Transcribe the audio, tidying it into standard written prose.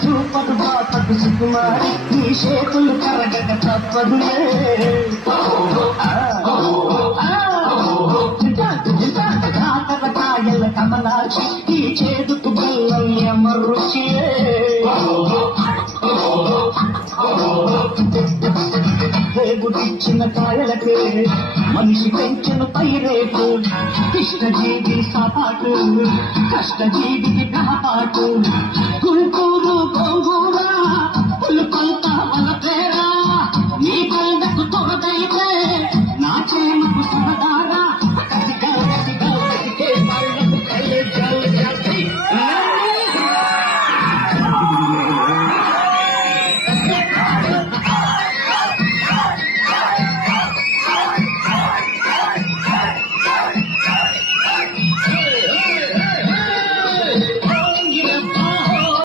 super బాపకు సుకుమారి నీ చేతులు కరగక తప్పదులే కాకరకాయల కమలాచి ఈ చేదుకు బెల్లం ఎమరుచి దేవుడిచ్చిన కాయలకే మనిషి పెంచిన పైరేపు ఇష్టజీవి సాపాటు కష్టజీవికి కాపాటు